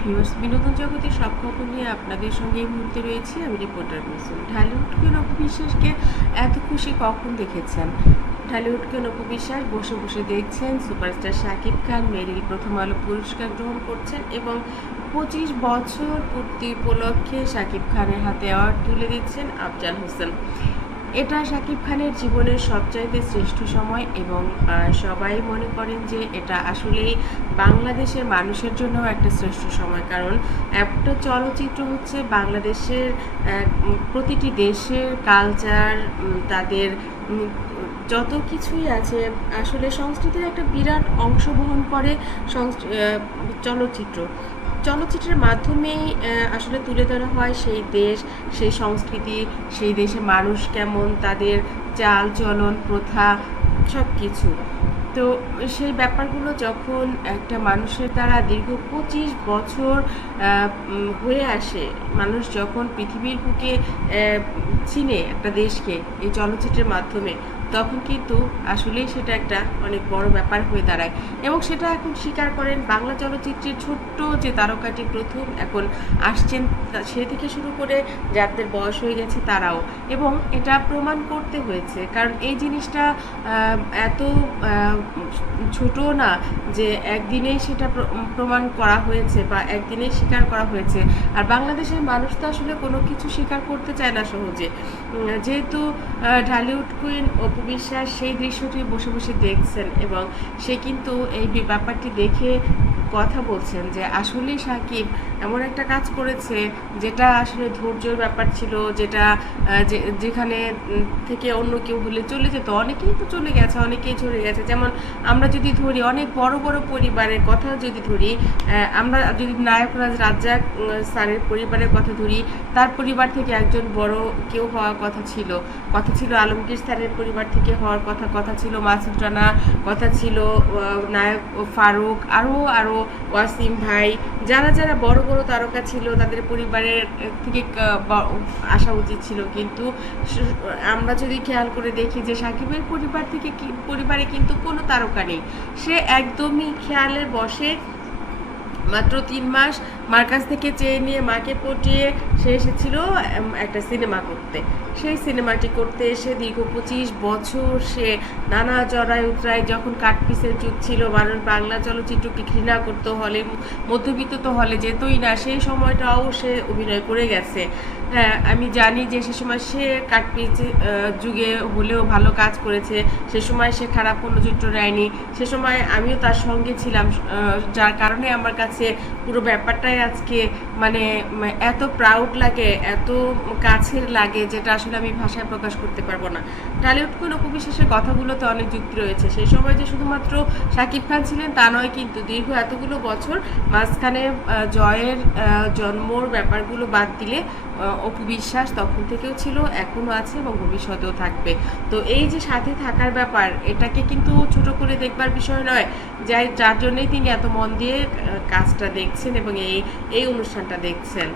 Viewers, বিনোদন জগতের সব খবর নিয়ে আপনাদের সঙ্গে এই মুহূর্তে রয়েছি আমি রিপোর্টার মিসুল ঢালিউডকে নববিশ্বাসকে এত খুশি কখন দেখেছেন? ঢালিউডকে নববিশ্বাস বসে বসে দেখছেন সুপারস্টার শাকিব খান, মেরিল প্রথম আলো পুরস্কার গ্রহণ করছেন এবং পঁচিশ বছর পূর্তি উপলক্ষে শাকিব খানের হাতে অ্যাওয়ার্ড তুলে দিচ্ছেন আফজাল হোসেন। এটা শাকিব খানের জীবনের সবচাইতে শ্রেষ্ঠ সময় এবং সবাই মনে করেন যে এটা আসলেই বাংলাদেশের মানুষের জন্য একটা শ্রেষ্ঠ সময়। কারণ একটা চলচ্চিত্র হচ্ছে বাংলাদেশের প্রতিটি দেশের কালচার তাদের যত কিছুই আছে, আসলে সংস্কৃতির একটা বিরাট অংশ বহন করে চলচ্চিত্র। চলচ্চিত্রের মাধ্যমেই আসলে তুলে ধরা হয় সেই দেশ, সেই সংস্কৃতি, সেই দেশের মানুষ কেমন, তাদের চাল, চলন, প্রথা সব কিছু তো সেই ব্যাপারগুলো যখন একটা মানুষের দ্বারা দীর্ঘ পঁচিশ বছর হয়ে আসে, মানুষ যখন পৃথিবীর বুকে চিনে একটা দেশকে, এই চলচ্চিত্রের মাধ্যমে তখন কিন্তু আসলেই সেটা একটা অনেক বড় ব্যাপার হয়ে দাঁড়ায়। এবং সেটা এখন স্বীকার করেন বাংলা চলচ্চিত্রের ছোট্ট যে তারকাটি প্রথম এখন আসছেন সে থেকে শুরু করে যাদের বয়স হয়ে গেছে তারাও। এবং এটা প্রমাণ করতে হয়েছে, কারণ এই জিনিসটা এত ছোট না যে একদিনেই সেটা প্র- প্রমাণ করা হয়েছে বা একদিনেই স্বীকার করা হয়েছে। আর বাংলাদেশের মানুষ তো আসলে কোনো কিছু স্বীকার করতে চায় না সহজে। যেহেতু ঢালিউড কুইন অপু বিশ্বাস সেই দৃশ্যটি বসে বসে দেখছেন এবং সে কিন্তু এই ব্যাপারটি দেখে কথা বলছেন যে আসলেই সাকিব এমন একটা কাজ করেছে যেটা আসলে ধৈর্যের ব্যাপার ছিল, যেটা যেখানে থেকে অন্য কেউ হলে চলে যেত। অনেকেই তো চলে গেছে, অনেকেই চলে গেছে। যেমন আমরা যদি ধরি, অনেক বড় বড় পরিবারের কথা যদি ধরি আমরা যদি নায়করাজ রাজ্জাক স্যারের পরিবারের কথা ধরি, তার পরিবার থেকে একজন বড় কেউ হওয়ার কথা ছিল। কথা ছিল আলমগীর স্যারের পরিবার থেকে হওয়ার কথা কথা ছিল মাসুদ রানা, কথা ছিল নায়ক ফারুক আরও আরও ওয়াসিম ভাই, যারা যারা বড় বড় তারকা ছিল, তাদের পরিবারের থেকে আসা উচিত ছিল। কিন্তু আমরা যদি খেয়াল করে দেখি যে সাকিবের পরিবার থেকে পরিবারে কিন্তু কোনো তারকা নেই। সে একদমই খেয়ালের বসে মাত্র তিন মাস মার কাছ থেকে চেয়ে নিয়ে মাকে পটিয়ে সে এসেছিল একটা সিনেমা করতে। সেই সিনেমাটি করতে এসে দীর্ঘ পঁচিশ বছর সে নানা জড়াই উতরাই যখন কাঠপিসের যুগ ছিল মানুষ বাংলা চলচ্চিত্রকে ঘৃণা করতো, হলে মধ্যবিত্ত তো হলে যেতই না, সেই সময়টাও সে অভিনয় করে গেছে। হ্যাঁ আমি জানি যে সে সময় সে কাঠপিস যুগে হলেও ভালো কাজ করেছে, সে সময় সে খারাপ কোনো চিত্র নেয়নি, সে সময় আমিও তার সঙ্গে ছিলাম যার কারণে আমার কাছে পুরো ব্যাপারটাই আজকে মানে এত প্রাউড লাগে, এত কাছের লাগে, যেটা আসলে আমি ভাষায় প্রকাশ করতে পারব না। টালিউড কোন উপবিশ্বাসের কথাগুলোতে অনেক যুক্তি রয়েছে। সেই সময় যে শুধুমাত্র শাকিব খান ছিলেন তা নয়, কিন্তু দীর্ঘ এতগুলো বছর মাঝখানে জয়ের জন্মর ব্যাপারগুলো বাদ দিলে অপু বিশ্বাস তখন থেকেও ছিল, এখনও আছে এবং ভবিষ্যতেও থাকবে। তো এই যে সাথে থাকার ব্যাপার, এটাকে কিন্তু ছোট করে দেখবার বিষয় নয়, যাই যার জন্যই তিনি এত মন দিয়ে কাজটা দেখছেন এবং এই এই অনুষ্ঠানটা দেখছেন।